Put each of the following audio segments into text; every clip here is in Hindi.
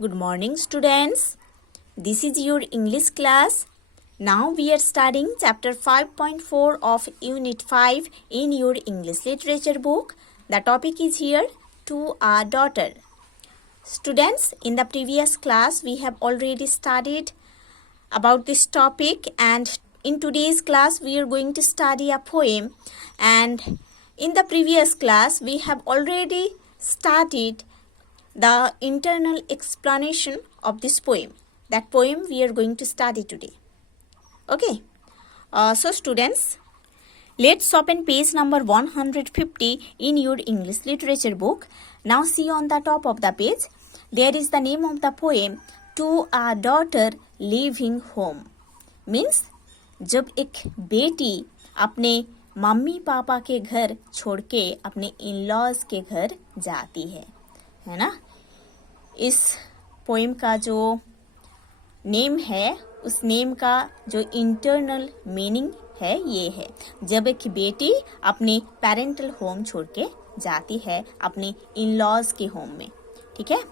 Good morning, students. This is your English class. Now we are studying chapter 5.4 of Unit 5 in your English literature book. The topic is here, To a Daughter. Students, in the previous class we have already studied about this topic, and in today's class we are going to study a poem. And in the previous class we have already studied the internal explanation of this poem. That poem we are going to study today. Okay. So students, let's open page number 150 in your English literature book. Now see on the top of the page, there is the name of the poem, To a Daughter Leaving Home. Means जब एक बेटी अपने मम्मी पापा के घर छोड़ के अपने इन-लॉज के घर जाती है ना? इस पोएम का जो नेम है, उस नेम का जो इंटरनल मीनिंग है ये है, जब एक बेटी अपने पेरेंटल होम छोड़ के जाती है अपने इन-लॉज के होम में. ठीक है?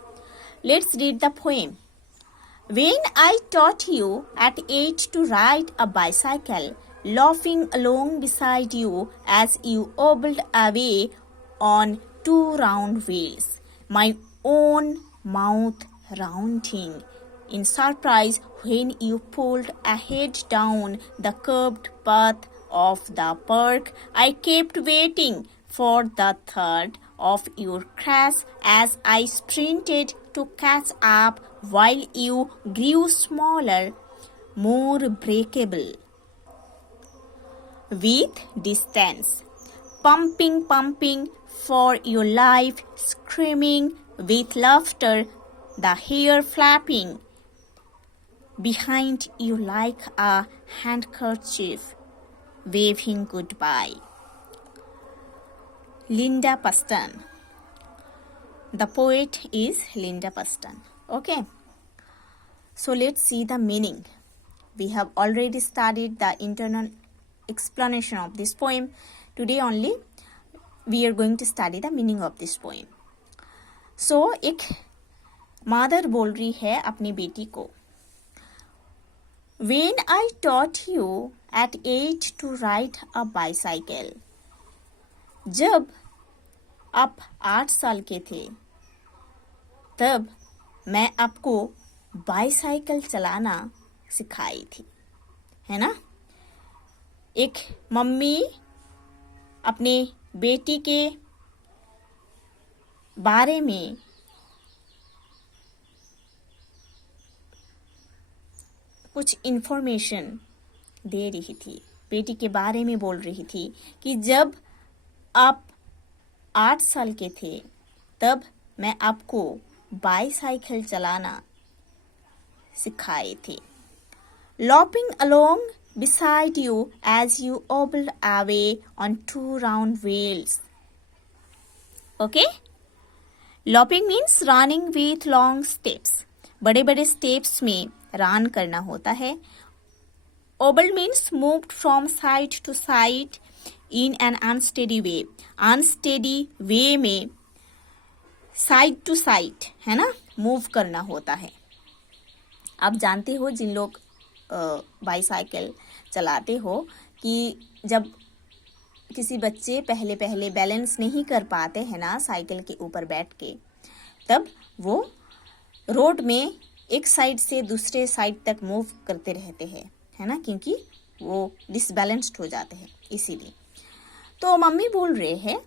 Let's read the poem. When I taught you at 8 to ride a bicycle, laughing along beside you as you hobbled away on 2 round wheels, my own mouth rounding in surprise when you pulled ahead down the curved path of the park, I kept waiting for the thud of your crash as I sprinted to catch up while you grew smaller, more breakable. With distance, pumping for your life, screaming with laughter, the hair flapping behind you like a handkerchief, waving goodbye. Linda Paston. The poet is Linda Paston. Okay. So let's see the meaning. We have already studied the internal explanation of this poem. Today only we are going to study the meaning of this poem. So एक मदर बोल रही है अपनी बेटी को, When I taught you at 8 to ride a bicycle, जब आप 8 साल के थे तब मैं आपको बाइसाइकिल चलाना सिखाई थी, है ना? एक मम्मी अपने बेटी के बारे में कुछ इन्फॉर्मेशन दे रही थी, बेटी के बारे में बोल रही थी कि जब आप 8 साल के थे तब मैं आपको बाइसाइकिल चलाना सिखाए थे. Lopping along beside you as you hobbled away on 2 round wheels. Okay? Lopping means running with long steps. बड़े बड़े steps में रन करना होता है. Hobbled means moved from side to side in an unsteady way. Unsteady way में साइड टू साइड, है ना, मूव करना होता है. आप जानते हो, जिन लोग बाइसाइकिल चलाते हो, कि जब किसी बच्चे पहले पहले बैलेंस नहीं कर पाते हैं ना साइकिल के ऊपर बैठ के, तब वो रोड में एक साइड से दूसरे साइड तक मूव करते रहते हैं, है ना, क्योंकि वो डिसबैलेंस्ड हो जाते हैं इसीलिए. तो मम्मी बोल रहे हैं,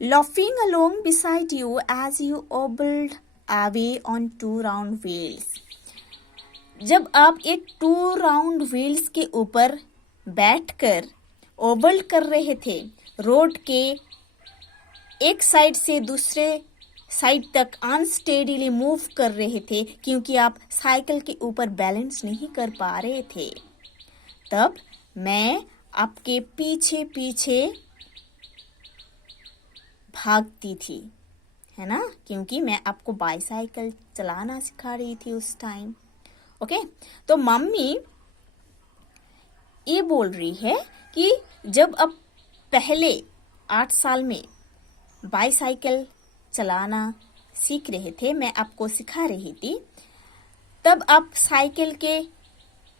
Laughing along beside you as you hobbled away on 2 round wheels. जब आप एक 2 round wheels के ऊपर बैठकर ओबल कर रहे थे, रोड के एक साइड से दूसरे साइड तक अनस्टेडीली मूव कर रहे थे क्योंकि आप साइकिल के ऊपर बैलेंस नहीं कर पा रहे थे, तब मैं आपके पीछे पीछे भागती थी, है ना, क्योंकि मैं आपको बाइसाइकिल चलाना सिखा रही थी उस टाइम. ओके. तो मम्मी ये बोल रही है कि जब आप पहले 8 साल में बाइसाइकिल चलाना सीख रहे थे, मैं आपको सिखा रही थी, तब आप साइकिल के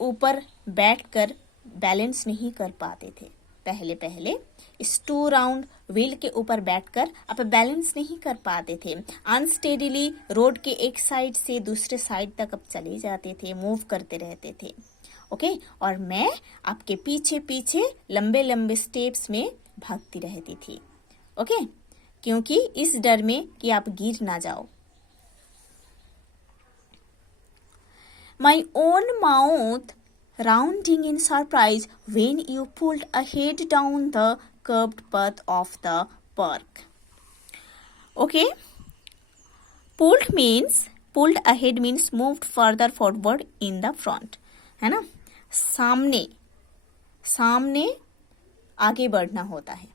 ऊपर बैठकर बैलेंस नहीं कर पाते थे। पहले पहले इस 2 राउंड व्हील के ऊपर बैठकर आप बैलेंस नहीं कर पाते थे। अनस्टेडीली रोड के एक साइड से दूसरे साइड तक आप चले जाते थे, मूव करते रहते थे। ओके, और मैं आपके पीछे पीछे लंबे लंबे स्टेप्स में भागती रहती थी। ओके, क्योंकि इस डर में कि आप गिर ना जाओ। My own mouth rounding in surprise when you pulled ahead down the curved path of the park. Okay, pulled ahead means moved further forward in the front, है ना। सामने आगे बढ़ना होता है,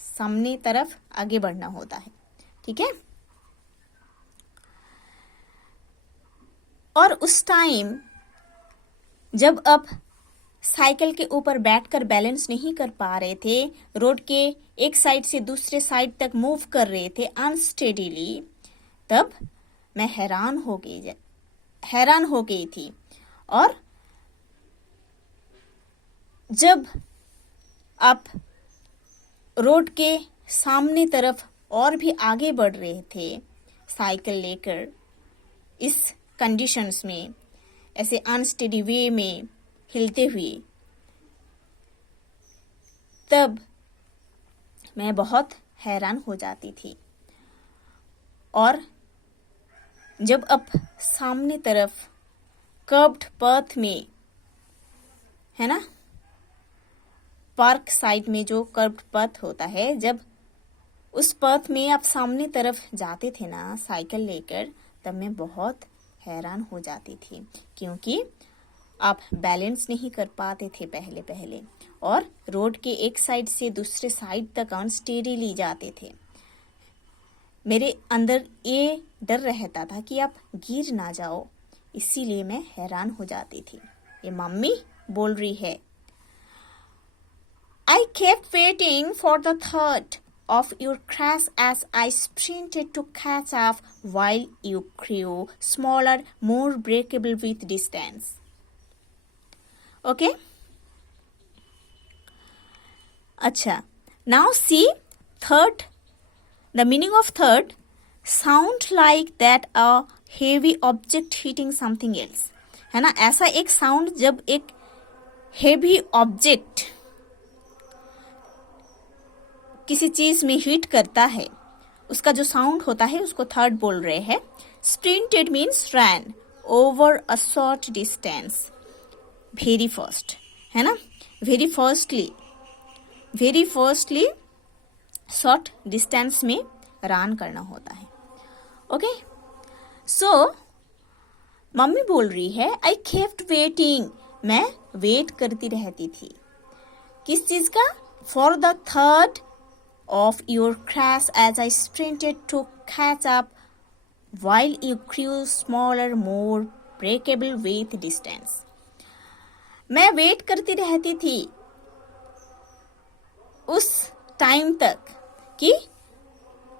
सामने तरफ आगे बढ़ना होता है, ठीक है। और उस टाइम जब आप साइकिल के ऊपर बैठकर बैलेंस नहीं कर पा रहे थे, रोड के एक साइड से दूसरे साइड तक मूव कर रहे थे अनस्टेडीली, तब मैं हैरान हो गई थी। और जब आप रोड के सामने तरफ और भी आगे बढ़ रहे थे साइकिल लेकर, इस कंडीशंस में, ऐसे अनस्टेडी वे में हिलते हुए, तब मैं बहुत हैरान हो जाती थी। और जब आप सामने तरफ कर्व्ड पाथ में, है ना, पार्क साइड में जो कर्व्ड पाथ होता है, जब उस पाथ में आप सामने तरफ जाते थे ना साइकिल लेकर, तब मैं बहुत हैरान हो जाती थी, क्योंकि आप बैलेंस नहीं कर पाते थे पहले पहले, और रोड के एक साइड से दूसरे साइड तक अनस्टेडीली जाते थे। मेरे अंदर ये डर रहता था कि आप गिर ना जाओ, इसीलिए मैं हैरान हो जाती थी। ये मम्मी बोल रही है। I kept waiting for the thud of your crash as I sprinted to catch up while you grew smaller, more breakable with distance. Okay? अच्छा, now see thud. The meaning of thud, sound like that a heavy object hitting something else. है ना, ऐसा एक साउंड जब एक हेवी ऑब्जेक्ट किसी चीज में हिट करता है, उसका जो साउंड होता है उसको थर्ड बोल रहे हैं। Sprinted means ran over a short distance, very fast, है ना, वेरी फास्टली शॉर्ट डिस्टेंस में रन करना होता है। ओके, सो मम्मी बोल रही है आई केप्ट वेटिंग, मैं वेट करती रहती थी। किस चीज का? For the third of your crash as I sprinted to catch up while you grew smaller, more breakable with distance. मैं वेट करती रहती थी उस टाइम तक कि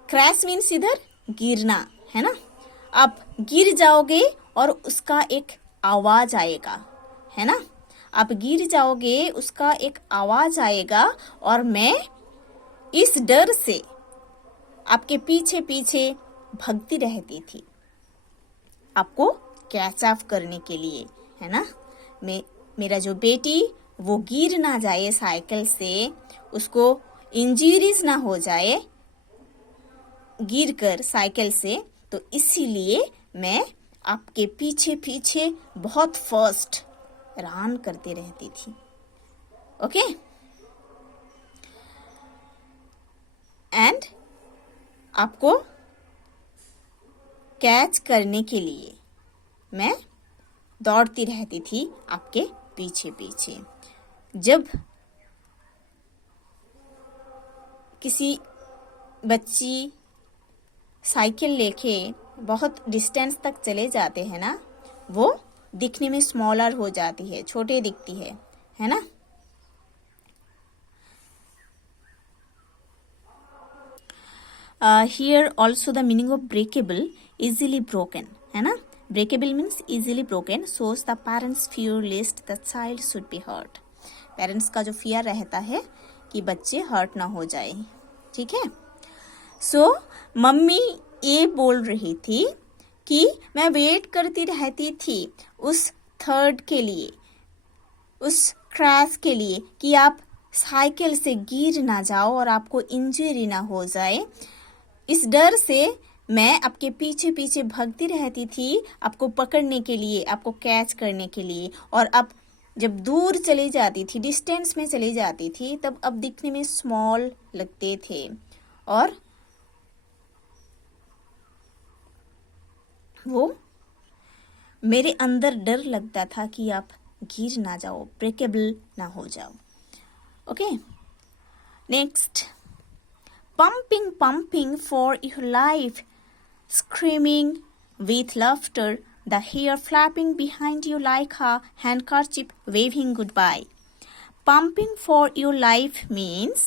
क्रैश मीन्स इधर गिरना, है ना, आप गिर जाओगे और उसका एक आवाज आएगा, है ना, आप गिर जाओगे, उसका एक आवाज आएगा, और मैं इस डर से आपके पीछे पीछे भगती रहती थी, आपको कैच अप करने के लिए, है ना। मेरा जो बेटी वो गिर ना जाए साइकिल से, उसको इंजरीज ना हो जाए गिरकर साइकिल से, तो इसीलिए मैं आपके पीछे पीछे बहुत फास्ट रन करती रहती थी। ओके, एंड आपको कैच करने के लिए मैं दौड़ती रहती थी आपके पीछे पीछे। जब किसी बच्ची साइकिल लेके बहुत डिस्टेंस तक चले जाते हैं ना, वो दिखने में स्मॉलर हो जाती है, छोटे दिखती है ना। Here also the meaning of breakable, easily broken, है ना. Breakable means easily broken, so the parents fear lest the child should be hurt. Parents का जो फियर रहता है कि बच्चे हर्ट ना हो जाए. ठीक है. सो मम्मी ये बोल रही थी कि मैं वेट करती रहती थी उस थर्ड के लिए, उस क्रैश के लिए, कि आप साइकिल से गिर ना जाओ और आपको इंजरी ना हो जाए. इस डर से मैं आपके पीछे पीछे भागती रहती थी आपको पकड़ने के लिए, आपको कैच करने के लिए. और अब जब दूर चली जाती थी, डिस्टेंस में चली जाती थी, तब अब दिखने में स्मॉल लगते थे और वो मेरे अंदर डर लगता था कि आप गिर ना जाओ, ब्रेकेबल ना हो जाओ. Okay. Next, pumping, pumping for your life, screaming with laughter, the hair flapping behind you like a handkerchief waving goodbye. Pumping for your life means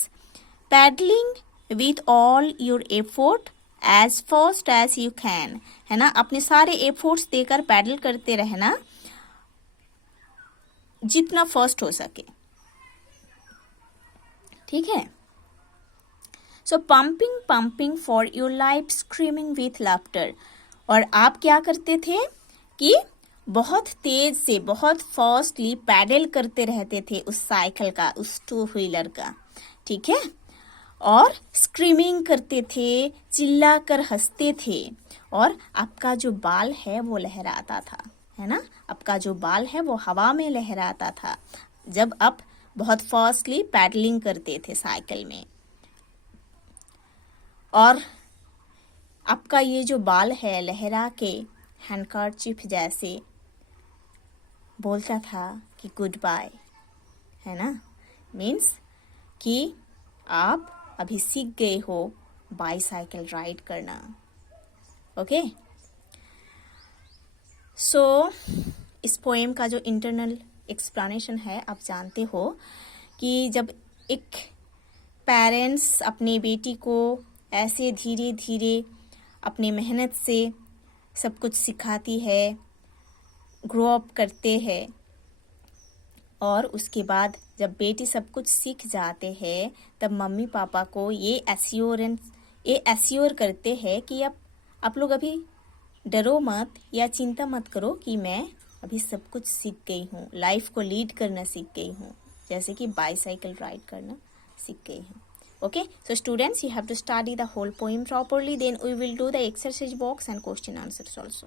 paddling with all your effort as fast as you can, है ना. अपने सारे एफर्ट्स देकर पैडल करते रहना जितना फास्ट हो सके. ठीक है. So pumping pumping for your life, screaming with laughter. और आप क्या करते थे कि बहुत तेज से, बहुत फास्टली पैडल करते रहते थे उस साइकिल का, उस टू व्हीलर का. ठीक है. और स्क्रीमिंग करते थे, चिल्ला कर हंसते थे. और आपका जो बाल है वो लहराता था, है ना. आपका जो बाल है वो हवा में लहराता था जब आप बहुत फास्टली पैडलिंग करते थे साइकिल में. और आपका ये जो बाल है लहरा के हैंडकरचीफ जैसे बोलता था कि गुड बाय, है ना. मीन्स कि आप अभी सीख गए हो बाईसाइकिल राइड करना. ओके. सो इस पोएम का जो इंटरनल एक्सप्लेनेशन है, आप जानते हो कि जब एक पेरेंट्स अपने बेटी को ऐसे धीरे धीरे अपनी मेहनत से सब कुछ सिखाती है, ग्रो अप करते हैं, और उसके बाद जब बेटी सब कुछ सीख जाते हैं, तब मम्मी पापा को ये एश्योर करते हैं कि आप लोग अभी डरो मत या चिंता मत करो कि मैं अभी सब कुछ सीख गई हूँ, लाइफ को लीड करना सीख गई हूँ, जैसे कि बाईसाइकिल राइड करना सीख गई हूँ. Okay, so students, you have to study the whole poem properly. Then we will do the exercise box and question answers also.